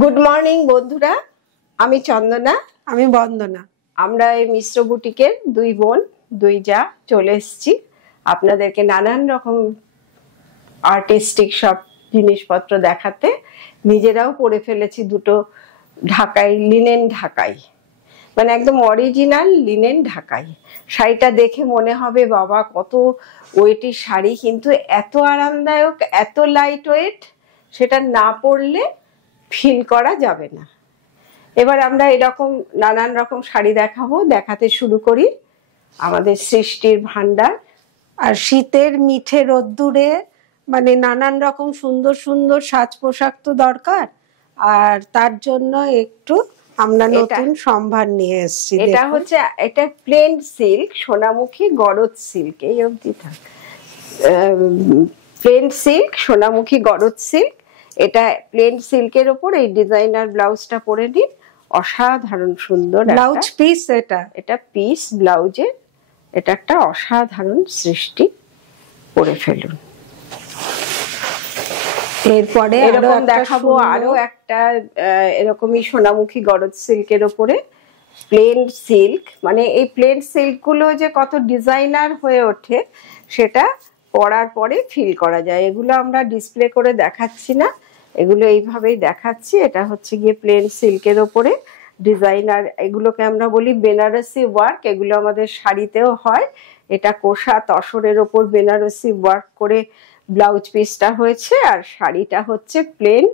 Good morning বন্ধুরা, আমি চন্দনা, আমি বন্দনা। আমরা এই মিশ্র বুটিকের দুই বোন দুই যা চলে এসেছি আপনাদেরকে নানান রকম আর্টিস্টিক সব জিনিসপত্র দেখাতে। নিজেরাও পরে ফেলেছি দুটো ঢাকাই, লিনেন ঢাকাই, মানে একদম অরিজিনাল লিনেন ঢাকাই। শাড়িটা দেখে মনে হবে বাবা কত ওয়েটের শাড়ি, কিন্তু এত আরামদায়ক, এত লাইট ওয়েট, সেটা না পরলে ফিল করা যাবে না। এবার আমরা এরকম নানান রকম শাড়ি দেখাবো, দেখাতে শুরু করি। আমাদের সৃষ্টির ভান্ডার। আর শীতের মিঠে রোদ্দুরে মানে নানান রকম সুন্দর সুন্দর সাজ পোশাক তো দরকার, আর তার জন্য একটু আমরা নতুন সম্ভার নিয়ে এসেছি। এটা হচ্ছে, এটা plain silk, Sonamukhi garad silk, এই অবধি থাক। Plain silk, Sonamukhi garad silk. এটা প্লেন সিল্কের ওপর এই ডিজাইনার ব্লাউজটা পরে নিন, অসাধারণ সুন্দর ব্লাউজ পিস। এটা পিস ব্লাউজে, এটা একটা অসাধারণ সৃষ্টি, করে ফেলুন। এরপরে এরকম দেখাবো আরো একটা এরকমই সোনামুখী গরজ সিল্কের ওপরে প্লেন সিল্ক। মানে এই প্লেন সিল্ক গুলো যে কত ডিজাইনার হয়ে ওঠে সেটা পরার পরে ফিল করা যায়। এগুলো আমরা ডিসপ্লে করে দেখাচ্ছি না, এগুলো এইভাবেই দেখাচ্ছি। এটা হচ্ছে গিয়ে প্লেন সিল্কের ওপরে ডিজাইনার, এগুলোকে আমরা বলি বেনারসি ওয়ার্ক। এগুলো আমাদের শাড়িতেও হয়। এটা কোষা তসরের ওপর বেনারসি ওয়ার্ক করে ব্লাউজ পিসটা হয়েছে, আর শাড়িটা হচ্ছে প্লেন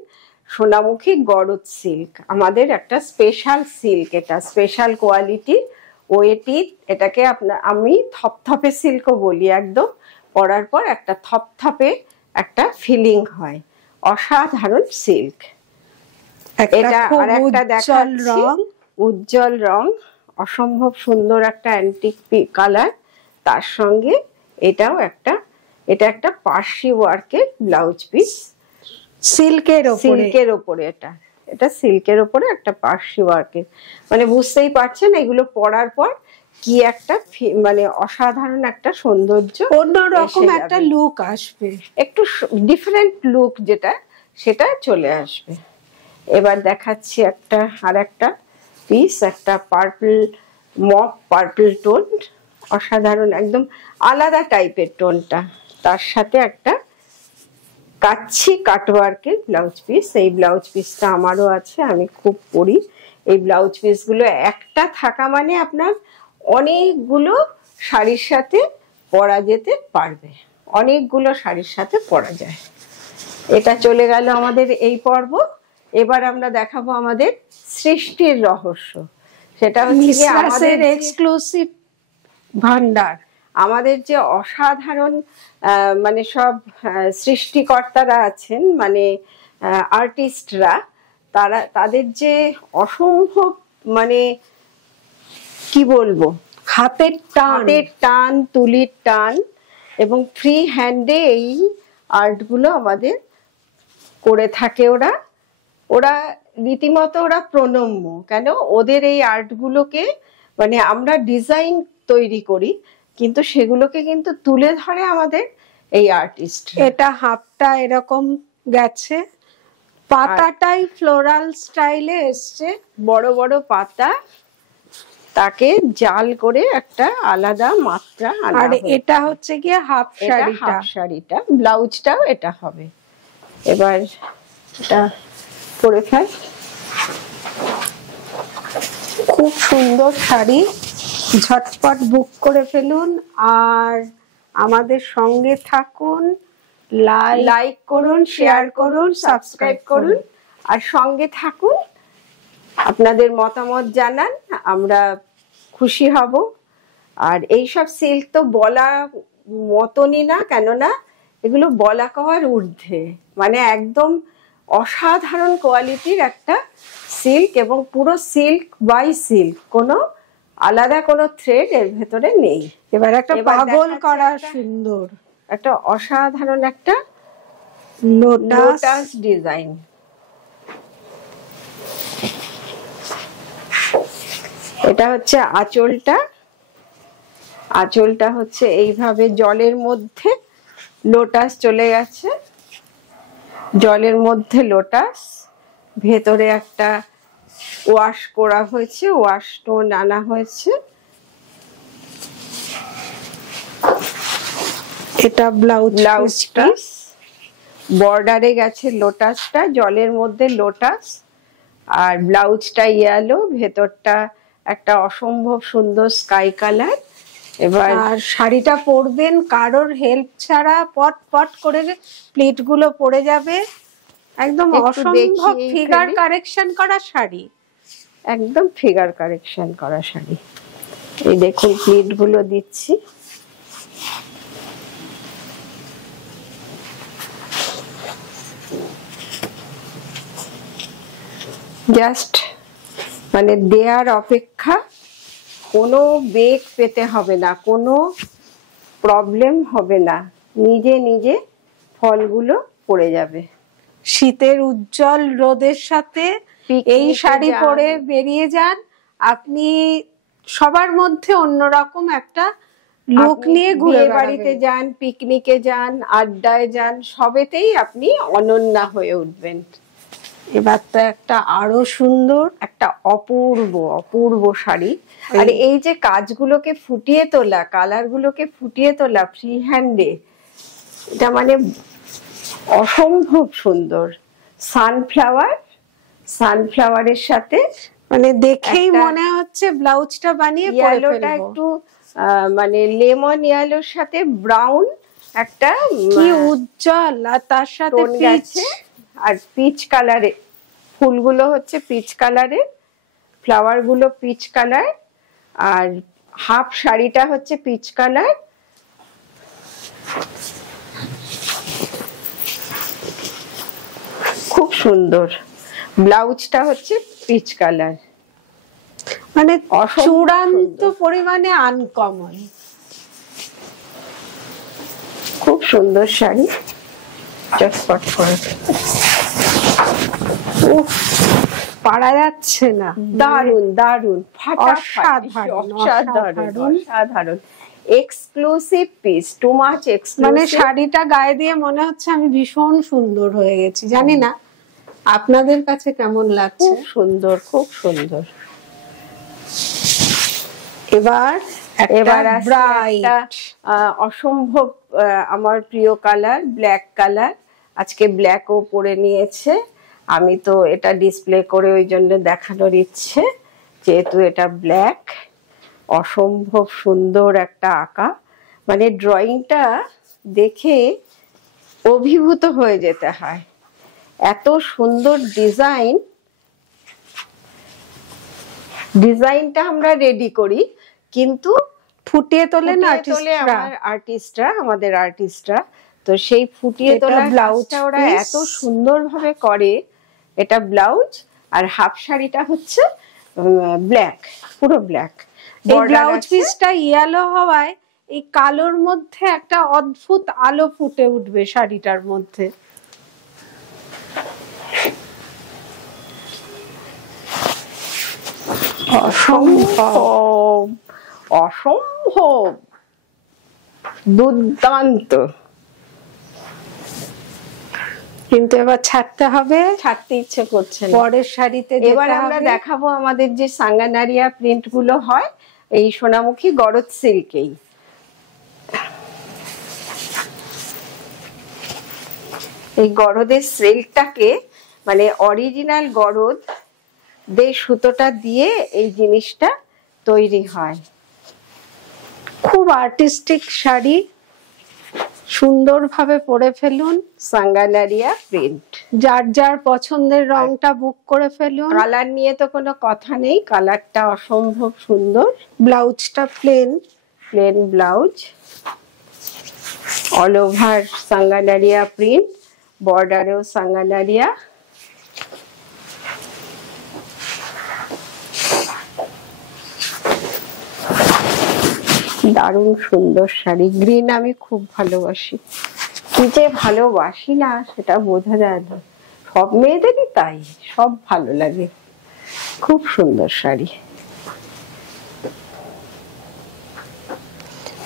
সোনামুখী গরজ সিল্ক। আমাদের একটা স্পেশাল সিল্ক, এটা স্পেশাল কোয়ালিটি ওয়েটি। এটাকে আমি থপথপে সিল্কও বলি। একদম পরার পর একটা থপথপে একটা ফিলিং হয়, অসাধারণ সিল্ক। এটা আর একটা দেখাচ্ছি, উজ্জ্বল রং, অসম্ভব সুন্দর একটা অ্যান্টিক কালার। তার সঙ্গে এটাও একটা, এটা একটা পার্সি ওয়ার্কের ব্লাউজ পিস, সিল্কের ওপরে। এটা সিল্কের ওপরে একটা পার্সি ওয়ার্কের, মানে বুঝতেই পারছেন এগুলো পরার পর কি একটা মানে অসাধারণ একটা সৌন্দর্য, অন্যরকম একটা লুক আসবে, একটু ডিফারেন্ট লুক যেটা, সেটা চলে আসবে। এবার দেখাচ্ছি একটা আর একটা পিস, একটা পার্পল, মক পার্পল টোন, অসাধারণ, একদম আলাদা টাইপের টোনটা। তার সাথে একটা কাচ্ছি কাটওয়ার্কের ব্লাউজ পিস। এই ব্লাউজ পিসটা আমারও আছে, আমি খুব পরি এই ব্লাউজ পিসগুলো। একটা থাকা মানে আপনার অনেকগুলো শাড়ির সাথে পরা যেতে পারবে, অনেকগুলো শাড়ির সাথে পরা যায়। এটা চলে গেল আমাদের এই পর্ব। এবার আমরা দেখাবো আমাদের সৃষ্টির রহস্য। সেটা হচ্ছে আমাদের এক্সক্লুসিভ ভান্ডার। আমাদের যে অসাধারণ মানে সব সৃষ্টিকর্তারা আছেন, মানে আর্টিস্টরা, তাদের যে অসম্ভব, মানে কি বলবো, হাতের টান, তুলির টান, এবং ফ্রি হ্যান্ডে এই আর্টগুলো আমাদের করে থাকে। ওরা রীতিমতো ওরা প্রণম্য। কেন ওদের এই আর্টগুলোকে, মানে আমরা ডিজাইন তৈরি করি কিন্তু সেগুলোকে কিন্তু তুলে ধরে আমাদের এই আর্টিস্ট। এটা হাফটা এরকম গেছে, পাতাটাই ফ্লোরাল স্টাইলে এসছে, বড় বড় পাতা, তাকে জাল করে একটা আলাদা মাত্রা। আর এটা হচ্ছে গিয়ে হাফ শাড়িটা, ব্লাউজটাও এটা হবে। এবার এটা পরে ফেল, খুব সুন্দর শাড়ি, ঝটপট বুক করে ফেলুন আর আমাদের সঙ্গে থাকুন। লাইক করুন, শেয়ার করুন, সাবস্ক্রাইব করুন, আর সঙ্গে থাকুন। আপনাদের মতামত জানান, আমরা খুশি হব। আর এইসব সিল্ক তো বলা মতনই না, কেননা এগুলো বলা কওয়ার ঊর্ধ্বে, মানে একদম অসাধারণ কোয়ালিটির একটা সিল্ক, এবং পুরো সিল্ক বাই সিল্ক, কোনো আলাদা কোনো থ্রেড এর ভেতরে নেই। এবার একটা পাগল করা সুন্দর একটা অসাধারণ একটা লোটাস ডিজাইন। এটা হচ্ছে আঁচলটা। আঁচলটা হচ্ছে এইভাবে জলের মধ্যে লোটাস চলে গেছে, জলের মধ্যে লোটাস, ভেতরে একটা ওয়াশ করা হয়েছে, ওয়াশ টোন আনা হয়েছে। এটা ব্লাউজ পিস, বর্ডারে গেছে লোটাসটা, জলের মধ্যে লোটাস, আর ব্লাউজটা ইয়েলো, ভেতরটা একটা অসম্ভব সুন্দর স্কাই কালার। এবার আর শাড়িটা পরবেন, কারোর হেল্প ছাড়া পট পট করে প্লিট গুলো পড়ে যাবে, একদম অসম্ভব ফিগার কারেকশন করা শাড়ি, একদম ফিগার কারেকশন করা শাড়ি। এই দেখুন প্লিট গুলো দিচ্ছি, জাস্ট মানে দেয়ার অপেক্ষা, কোনো বেগ পেতে হবে না, কোনো প্রবলেম হবে না, নিজে নিজে ফলগুলো পড়ে যাবে। শীতের উজ্জ্বল রোদের সাথে এই শাড়ি পরে বেরিয়ে যান, আপনি সবার মধ্যে অন্যরকম একটা লুক নিয়ে ঘুরে বাড়িতে যান, পিকনিকে যান, আড্ডায় যান, সবেতেই আপনি অনন্যা হয়ে উঠবেন। এবার তো একটা আরো সুন্দর একটা অপূর্ব অপূর্ব শাড়ি। আর এই যে কাজগুলোকে ফুটিয়ে তোলা, কালার গুলোকে ফুটিয়ে তোলা ফ্রি হ্যান্ডে, এটা মানে অসম্ভব সুন্দর। সানফ্লাওয়ারের সাথে মানে দেখেই মনে হচ্ছে ব্লাউজটা বানিয়ে পরে ফেলবো। একটু মানে লেমন ইয়েলোর সাথে ব্রাউন একটা কি উজ্জ্বল, আর তার সাথে পিচ, আর পিচ কালারে ফুলগুলো হচ্ছে পিচ কালারের, ফ্লাওয়ার গুলো পিচ কালার, আর হাফ শাড়িটা হচ্ছে পিচ কালার। খুব সুন্দর। ব্লাউজটা হচ্ছে পিচ কালার, মানে চূড়ান্ত পরিমাণে আনকমন, খুব সুন্দর শাড়ি। চটপট করে পারা যাচ্ছে না, দারুন দারুন, অসাধারণ exclusive piece, too much exclusive. মানে শাড়িটা গায়ে দিয়ে মনে হচ্ছে আমি ভীষণ সুন্দর হয়ে গেছি। জানি না আপনাদের কাছে কেমন লাগছে। খুব সুন্দর, খুব সুন্দর। এবার অসম্ভব আমার প্রিয় কালার, ব্ল্যাক কালার। আজকে ব্ল্যাকও পরে নিয়েছে, আমি তো এটা ডিসপ্লে করে ওই জন্য দেখানোর ইচ্ছে, যেহেতু এটা ব্ল্যাক। অসম্ভব সুন্দর একটা আঁকা, মানে ড্রয়িংটা দেখে অভিভূত হয়ে যেতে হয়, এত সুন্দর ডিজাইন। ডিজাইনটা আমরা রেডি করি, কিন্তু ফুটিয়ে তোলেন আমাদের আর্টিস্টরা। তো সেই ফুটিয়ে তোলা ব্লাউজটা ওরা এত সুন্দরভাবে করে। এটা ব্লাউজ, আর হাফ শাড়িটা হচ্ছে ব্ল্যাক, পুরো ব্ল্যাক। এই ব্লাউজ পিসটা ইয়েলো হওয়ায় এই কালোর মধ্যে একটা অদ্ভুত আলো ফুটে উঠবে শাড়িটার মধ্যে। অসম্ভব অসম্ভব দুর্দান্ত। কিন্তু এবার ছাড়তে হবে, ছাড়তে ইচ্ছে করছে না। পরের শাড়িতে এবার আমরা দেখাবো আমাদের যে সাঙ্গানারিয়া প্রিন্ট গুলো হয় এই সোনামুখী গরদ সিল্কেই। এই গরদের সিল্কটাকে মানে অরিজিনাল গরদ দিয়ে সুতোটা দিয়ে এই জিনিসটা তৈরি হয়। খুব আর্টিস্টিক শাড়ি, সুন্দরভাবে পরে ফেলুন। সাঙ্গানারিয়া প্রিন্ট, যার যার পছন্দের রংটা বুক করে ফেলুন। কালার নিয়ে তো কোনো কথা নেই, কালারটা অসম্ভব সুন্দর। ব্লাউজটা plain blouse, all over Sanganeria print, বর্ডারেও সাঙ্গানারিয়া। দারুণ সুন্দর শাড়ি। গ্রিন আমি খুব ভালোবাসি, কি যে ভালোবাসি না সেটা বোঝা যায় না, সব মেয়েদেরই তাই, সব ভালো লাগে। খুব সুন্দর শাড়ি।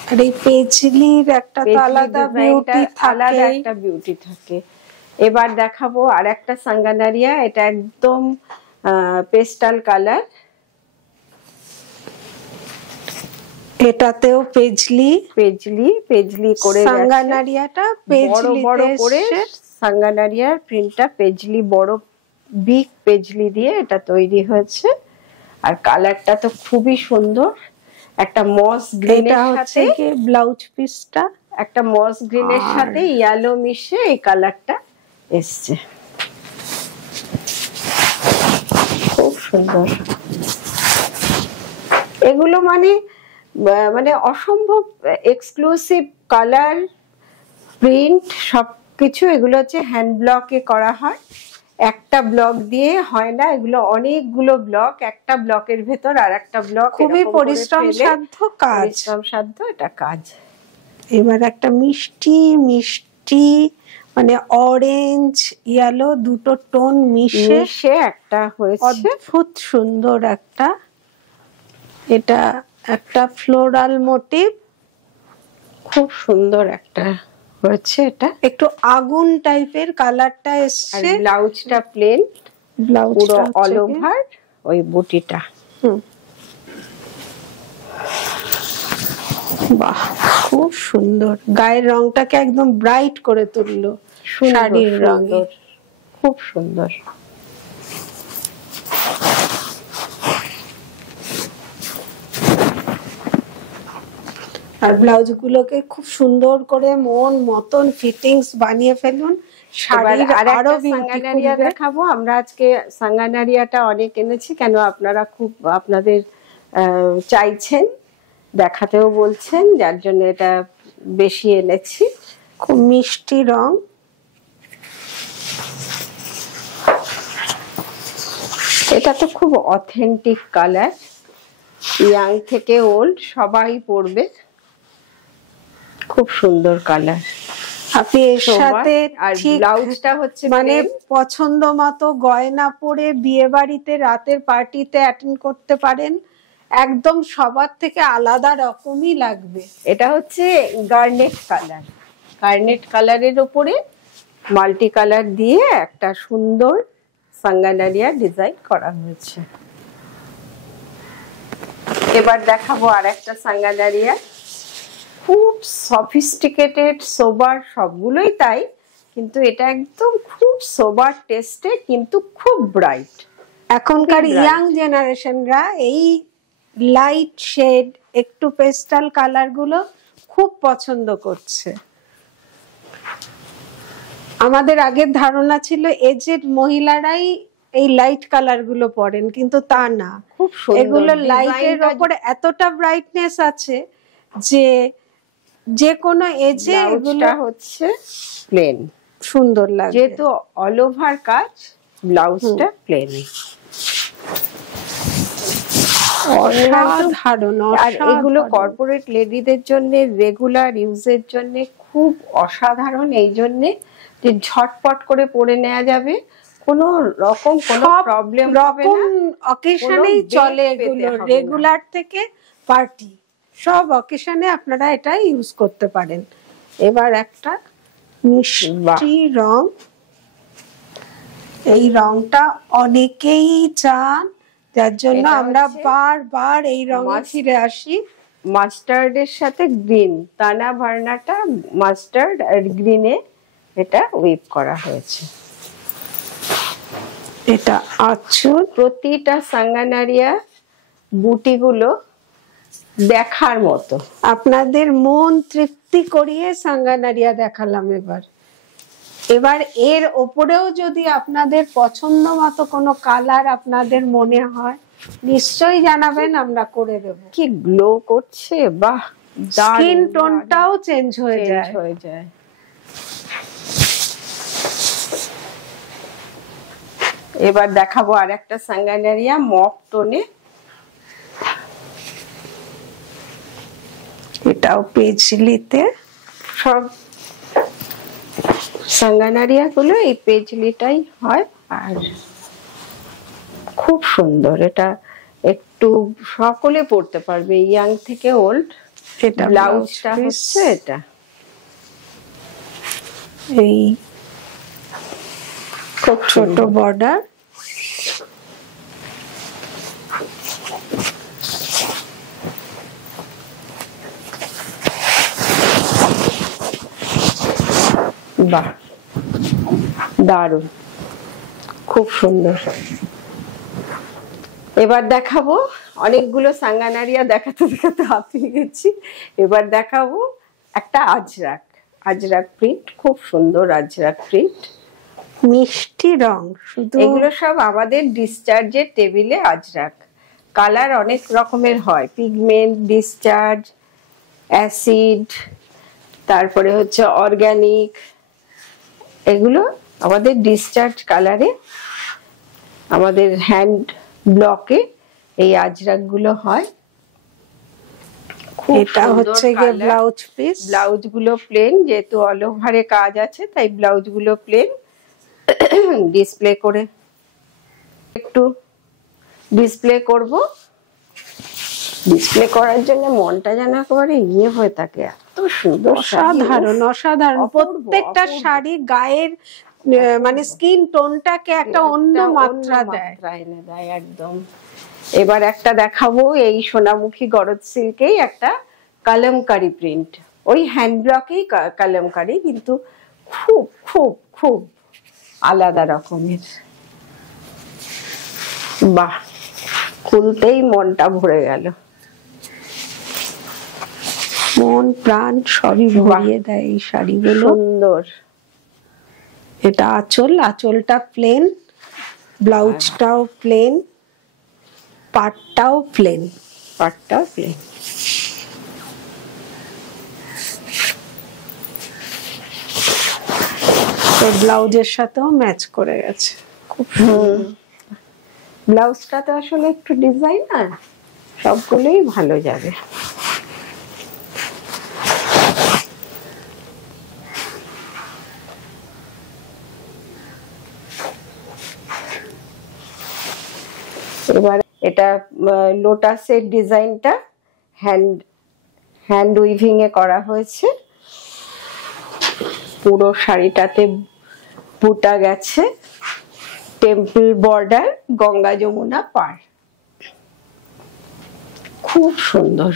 আর এই পেজলির একটা আলাদা বিউটি থাকে, একটা বিউটি থাকে। এবার দেখাবো আর একটা সাঙ্গানারিয়া, এটা একদম পেস্টাল কালার, এটাতেও পেজলি পেজলি করে সাঙ্গানারিয়াটা বড় বড় করে, সাঙ্গানারিয়ার প্রিন্টটা পেজলি, বড় বিগ পেজলি দিয়ে এটা তৈরি হয়েছে। আর কালারটা তো খুবই সুন্দর, একটা মস গ্রিনের সাথে ব্লাউজ পিসটা একটা মস গ্রিনের সাথে ইয়েলো মিশে এই কালারটা এসছে, খুব সুন্দর। এগুলো মানে অসম্ভব এক্সক্লুসিভ কালার, প্রিন্ট সবকিছু। এগুলো হচ্ছে হ্যান্ড ব্লকে করা হয়, একটা ব্লক দিয়ে হয় না, এগুলো অনেকগুলো ব্লক, একটা ব্লকের ভেতর আর একটা ব্লক, খুবই পরিশ্রম সাধ্য কাজ, এটা কাজ। এবার একটা মিষ্টি মিষ্টি মানে অরেঞ্জ ইয়েলো দুটো টোন মিশে একটা হয়েছে, অদ্ভুত সুন্দর একটা, এটা একটা ফ্লোরাল মোটিভ, খুব সুন্দর একটা হয়েছে। এটা একটু আগুন টাইপের কালারটা এসছে, ব্লাউজটা প্লেন, পুরো অল ওভার ওই বুটিটা। বাহ, খুব সুন্দর, গায়ের রংটাকে একদম ব্রাইট করে তুললো শাড়ির রঙে, খুব সুন্দর। আর ব্লাউজ গুলোকে খুব সুন্দর করে মন মতন ফিটিংস বানিয়ে ফেলুন। শাড়ির আরো সাঙ্গানারিয়া দেখাবো আমরা আজকে। সাঙ্গানারিয়াটা অনেক এনেছি, কেন আপনারা খুব আপনাদের চাইছেন, দেখাতেও বলছেন, যার জন্য এটা বেশি এনেছি। খুব মিষ্টি রং, এটা তো খুব অথেন্টিক কালার, ইয়াং থেকে ওল্ড সবাই পরবে, খুব সুন্দর কালার। আপনি এর সাথে আর ব্লাউজটা হচ্ছে মানে পছন্দ মতো গয়না পরে বিয়ে বাড়িতে রাতের পার্টিতে অ্যাটেন্ড করতে পারেন, একদম সবার থেকে আলাদা রকমই লাগবে। এটা হচ্ছে গার্নেট কালার, গার্নেট কালারের উপরে মাল্টি কালার দিয়ে একটা সুন্দর সাঙ্গানারিয়া ডিজাইন করা হয়েছে। এবার দেখাবো আর একটা সাঙ্গানারিয়া, খুব সফিস্টিকেটেড, সোবার, সবগুলোই তাই, কিন্তু এটা একদম খুব সোবার টেস্টে, কিন্তু খুব ব্রাইট। এখনকার ইয়াং জেনারেশনরা এই লাইট শেড একটু পেস্টাল কালার গুলো খুব পছন্দ করছে। আমাদের আগের ধারণা ছিল এজেড মহিলারাই এই লাইট কালার গুলো পরেন, কিন্তু তা না, খুব সুন্দর। এগুলো লাইটের উপরে এতটা ব্রাইটনেস আছে যে যে কোনো এজে এগুলো হচ্ছে প্লেন সুন্দর লাগে, যেহেতু অল ওভার কাজ, ব্লাউজটা প্লেন। অসাধারণ। আর এগুলো কর্পোরেট লেডিদের জন্য, রেগুলার ইউজের জন্য খুব অসাধারণ, এই জন্য যে ঝটপট করে পরে নেওয়া যাবে, কোনো রকম কোনো প্রবলেম হবে না, অকেশনেই চলে এগুলো, রেগুলার থেকে পার্টি সব অকেশনে আপনারা এটা ইউজ করতে পারেন। এবার একটা মিষ্টি রং, এই রংটা অনেকেই চান, যার জন্য আমরা বারবার এই রঙে ফিরে আসি। মাস্টার্ডের সাথে গ্রিন, তানা ভার্নাটা মাস্টার্ড আর গ্রিনে এটা উইপ করা হয়েছে। এটা আঁচল, প্রতিটা সাঙ্গানারিয়া বুটিগুলো দেখার মতো, আপনাদের মন তৃপ্তি করিয়ে সাঙ্গানারিয়া দেখালাম। এবার এর ওপরেও যদি আপনাদের পছন্দ মতো কোনো কালার আপনাদের মনে হয় নিশ্চয়ই জানাবেন, আমরা করে দেব। কি গ্লো করছে, বাহ, স্কিন টোনটাও চেঞ্জ হয়ে যায়। এবার দেখাবো আর একটা সাঙ্গানারিয়া মপ টোনে, এটাও পেজলিতে, সব সাঙ্গানারিয়া গুলো এই পেজলিটাই হয়, আর খুব সুন্দর। এটা একটু সকলে পড়তে পারবে, ইয়াং থেকে ওল্ড। এটা ব্লাউজটা হচ্ছে এটা, এই খুব ছোট বর্ডার। বাহ, দারুণ, খুব সুন্দর। এবার দেখাবো, অনেকগুলো সাঙ্গানারিয়া দেখাতে দেখাতে হাঁপিয়ে গেছি। এবার দেখাবো একটা আজরাক, আজরাক প্রিন্ট, খুব সুন্দর আজরাক প্রিন্ট, মিষ্টি রং। শুধু এগুলো সব আমাদের ডিসচার্জের টেবিলে আজরাক। কালার অনেক রকমের হয়, পিগমেন্ট, ডিসচার্জ, অ্যাসিড, তারপরে হচ্ছে অর্গানিক, এগুলো আমাদের ডিসচার্জ কালারে, আমাদের হ্যান্ড ব্লকে এই আজরাক গুলো হয়। এটা হচ্ছে গিয়ে ব্লাউজ পিস। ব্লাউজ গুলো প্লেন, যেহেতু অল ওভারে কাজ আছে তাই ব্লাউজ গুলো প্লেন। ডিসপ্লে করে একটু ডিসপ্লে করব। ডিসপ্লে করার জন্য মনটা যেন একেবারে ইয়ে হয়ে থাকে, এত সুন্দর, অসাধারণ অসাধারণ। প্রত্যেকটা শাড়ি গায়ের মানে স্কিন টোনটাকে একটা অন্য মাত্রা এনে দেয় একদম। এবার একটা দেখাবো এই সোনামুখী গরজ সিল্কেই একটা কালামকারী প্রিন্ট, ওই হ্যান্ড ব্লকেই কালামকারী, কিন্তু খুব খুব খুব আলাদা রকমের। বাহ, খুলতেই মনটা ভরে গেল, মন প্রাণ সবই ভরিয়ে দেয় এই শাড়িগুলো। সুন্দর। এটা আঁচল, আঁচলটা প্লেন, ব্লাউজটাও প্লেন, পাটটাও প্লেন, পাটটাও প্লেন। ব্লাউজের সাথেও ম্যাচ করে গেছে, খুব সুন্দর। ব্লাউজটা তো আসলে একটু ডিজাইনার, সবগুলোই ভালো যাবে। এবার এটা লোটাসের ডিজাইনটা হ্যান্ড উইভিং এ করা হয়েছে, পুরো শাড়িটাতে বুটা গেছে, টেম্পল বর্ডার, গঙ্গা যমুনা পার, খুব সুন্দর।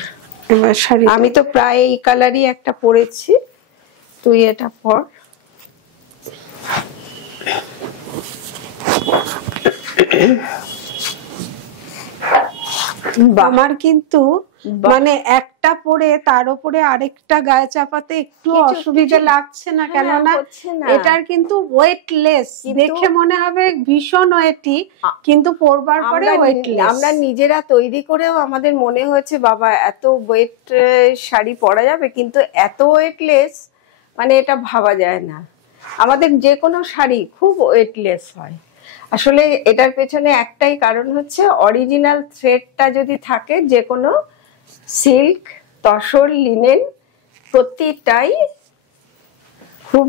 এবার শাড়ি আমি তো প্রায় এই কালারই একটা পরেছি, তুই এটা পর। আমার কিন্তু মানে একটা পরে তার উপরে আরেকটা গায়ে চাপাতে একটু অসুবিধা লাগছে না, কেননা এটার কিন্তু ওয়েটলেস, দেখে মনে হবে ভীষণ ওয়েটি, কিন্তু পরবার পরে ওয়েটলেস। আমরা নিজেরা তৈরি করেও আমাদের মনে হয়েছে বাবা এত ওয়েট শাড়ি পরা যাবে, কিন্তু এত ওয়েটলেস মানে এটা ভাবা যায় না। আমাদের যে কোনো শাড়ি খুব ওয়েটলেস হয়। আসলে এটার পেছনে একটাই কারণ হচ্ছে অরিজিনাল থ্রেডটা যদি থাকে, যে কোনো সিল্ক, তসর, লিনেন প্রতিটাই খুব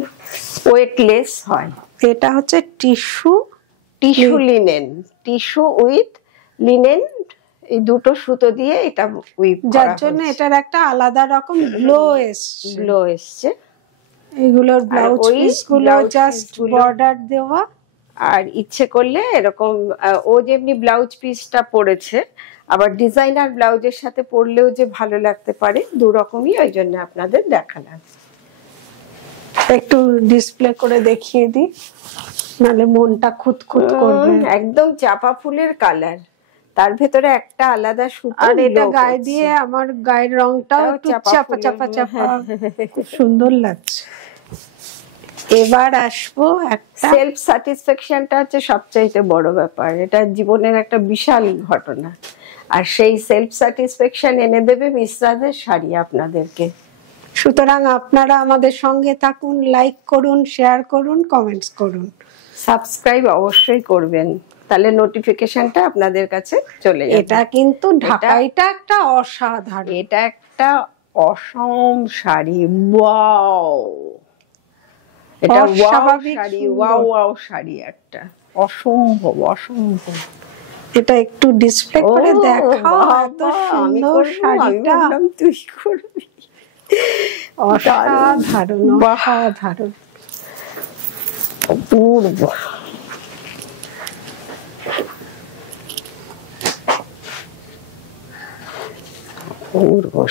ওয়েটলেস হয়। এটা হচ্ছে tissue linen, tissue with linen, এই দুটো সুতো দিয়ে এটা উইভ, যার জন্য এটার একটা আলাদা রকম গ্লো এসছে। এগুলোর ব্লাউজ পিসগুলো জাস্ট বর্ডার দেওয়া, আর ইচ্ছে করলে এরকম ও যেমনি ব্লাউজ পিসটা পরেছে, আবার ডিজাইনার ব্লাউজের সাথে পরলেও যে ভালো লাগতে পারে, দু রকমই, ওই জন্য আপনাদের দেখালাম। একটু ডিসপ্লে করে দেখিয়ে দিই, নালে মনটা খুঁতখুত করবে। একদম চাপা ফুলের কালার, তার ভেতরে একটা আলাদা সুতো, আর এটা গায়ে দিয়ে আমার গায়ের রংটাও একটু চাপা চাপা চাপা, খুব সুন্দর লাগছে। এবার আসবো একটা সেলফ স্যাটিসফ্যাকশনটা হচ্ছে সবচাইতে বড় ব্যাপার, এটা জীবনের একটা বিশাল ঘটনা, আর সেই সেলফ স্যাটিসফ্যাকশন এনে দেবে মিশ্রাদের শাড়ি আপনাদেরকে। সুতরাং আপনারা আমাদের সঙ্গে থাকুন, লাইক করুন, শেয়ার করুন, কমেন্টস করুন, সাবস্ক্রাইব অবশ্যই করবেন, তাহলে নোটিফিকেশনটা আপনাদের কাছে চলে যাবে। এটা কিন্তু ঢাকাইটা একটা অসাধারণ, এটা একটা অসম শাড়ি, ওয়াও, এটা wow sari, wow wow sari, একটা অসম্ভব অসম্ভব। এটা একটু ডিসপ্লে করে দেখাও, এত সুন্দর শাড়িটা। তুই করবি, অসাধারণ অসাধারণ, অপূর্ব।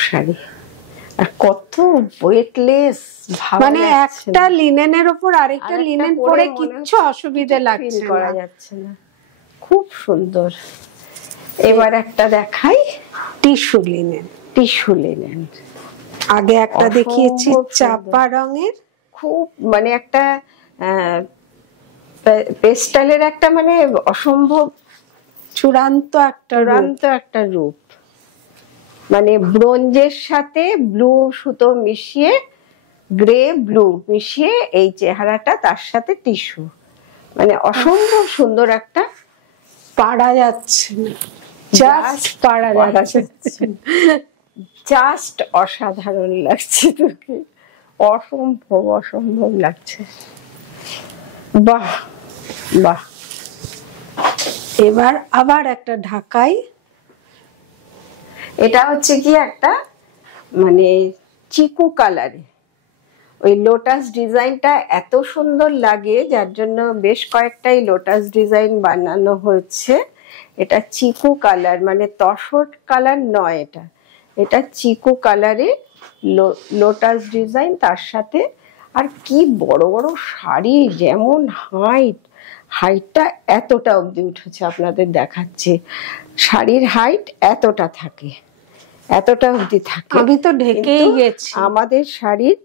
শাড়ি আর কত ওয়েটলেস, মানে একটা লিনেনের উপর আরেকটা লিনেন পরে কিচ্ছু অসুবিধা লাগছে করা যাচ্ছে না, খুব সুন্দর। এবার একটা দেখাই টিস্যু লিনেন। টিস্যু লিনেন আগে একটা দেখিয়েছি চাপা রঙের, খুব মানে একটা পেস্টালের একটা মানে অসম্ভব চূড়ান্ত একটা রূপ। মানে ব্রোঞ্জের সাথে ব্লু সুতো মিশিয়ে, গ্রে ব্লু মিশিয়ে এই চেহারাটা, তার সাথে টিস্যু, মানে অসম্ভব সুন্দর একটা, পারা যাচ্ছে না, জাস্ট পারা যাচ্ছে, জাস্ট অসাধারণ লাগছে তোকে, অসম্ভব অসম্ভব লাগছে। বাহ বাহ। এবার আবার একটা ঢাকাই, এটা হচ্ছে কি একটা মানে চিকু কালারে, ওই লোটাস ডিজাইনটা এত সুন্দর লাগে, যার জন্য বেশ কয়েকটাই লোটাস ডিজাইন বানানো হয়েছে। এটা চিকু কালার, মানে তসর কালার নয়, এটা চিকু কালারে লোটাস ডিজাইন, তার সাথে আর কি বড় বড় শাড়ি, যেমন হাইটটা এতটা অবধি উঠেছে, আপনাদের দেখাচ্ছে। শাড়ির হাইট এতটা থাকে, এতটা অবধি থাকে। আমি তো ঢেকেই গেছি। আমাদের শাড়ির,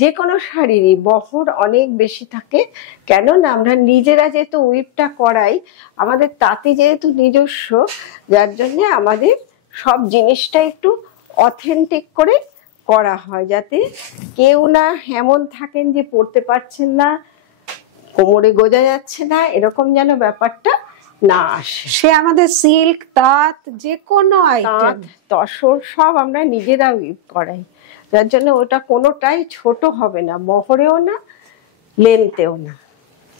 যে কোনো শাড়িরই বহর অনেক বেশি থাকে, কেননা আমরা নিজেরা যেহেতু উইপটা করাই, আমাদের তাঁতি যেহেতু নিজস্ব, যার জন্য আমাদের সব জিনিসটা একটু অথেন্টিক করে করা হয়, যাতে কেউ না এমন থাকেন যে পরতে পারছেন না, কোমরে গোজা যাচ্ছে না, এরকম যেন ব্যাপারটা না আসে। সে আমাদের সিল্ক, তাঁত, যে কোনো আইটেম, তসর সব আমরা নিজেরা উইপ করাই, যার জন্য ওটা কোনোটাই ছোট হবে না, বহরেও না, লেন্থেও না।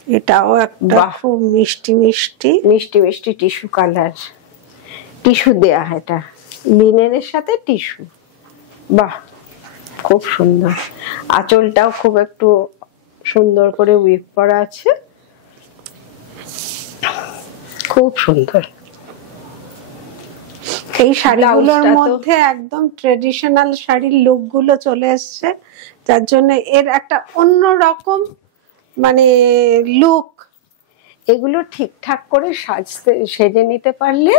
এটাও একটা খুব মিষ্টি মিষ্টি মিষ্টি মিষ্টি টিস্যু কালার, টিস্যু দেয়া, এটা লিনেনের সাথে টিস্যু। বাহ, খুব সুন্দর। আঁচলটাও খুব একটু সুন্দর করে উইপ করা আছে, খুব সুন্দর। এই শাড়িগুলোর মধ্যে একদম ট্রেডিশনাল শাড়ির লুক গুলো চলে এসছে, যার জন্য এর একটা অন্যরকম মানে লুক। এগুলো ঠিকঠাক করে সেজে নিতে পারলে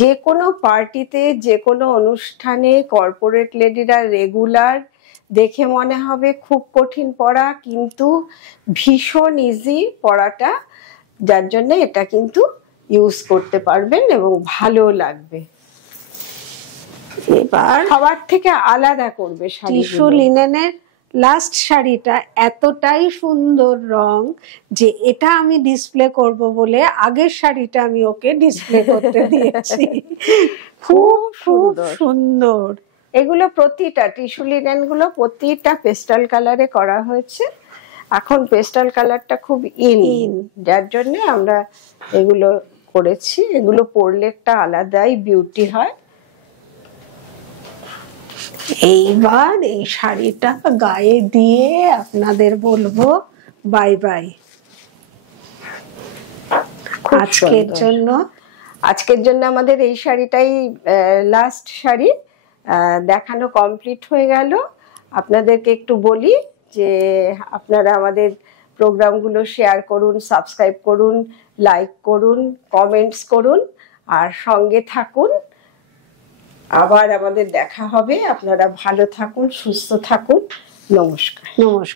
যে কোনো পার্টিতে, যে কোনো অনুষ্ঠানে কর্পোরেট লেডিরা রেগুলার দেখে মনে হবে খুব কঠিন পড়া, কিন্তু ভীষণ ইজি পড়াটা, যার জন্য এটা কিন্তু ইউজ করতে পারবেন এবং ভালো লাগবে। এবার সবার থেকে আলাদা করবে টিস্যু লিনেনের লাস্ট শাড়িটা এতটাই সুন্দর রং যে এটা আমি ডিসপ্লে করব বলে আগের শাড়িটা আমি ওকে ডিসপ্লে করতে দিয়েছি। খুব খুব সুন্দর। এগুলো প্রতিটা টিস্যু লিনেন গুলো প্রতিটা পেস্টাল কালারে করা হয়েছে। এখন পেস্টাল কালারটা খুব ইন, যার জন্য আমরা এগুলো করেছি। এগুলো পরলে একটা আলাদাই বিউটি হয়। এইবার এই শাড়িটা গায়ে দিয়ে আপনাদের বলবো বাই বাই আজকের জন্য আমাদের এই শাড়িটাই লাস্ট শাড়ি দেখানো কমপ্লিট হয়ে গেল। আপনাদেরকে একটু বলি যে আপনারা আমাদের প্রোগ্রামগুলো শেয়ার করুন, সাবস্ক্রাইব করুন, লাইক করুন, কমেন্টস করুন, আর সঙ্গে থাকুন। আবার আমাদের দেখা হবে। আপনারা ভালো থাকুন, সুস্থ থাকুন। নমস্কার। নমস্কার।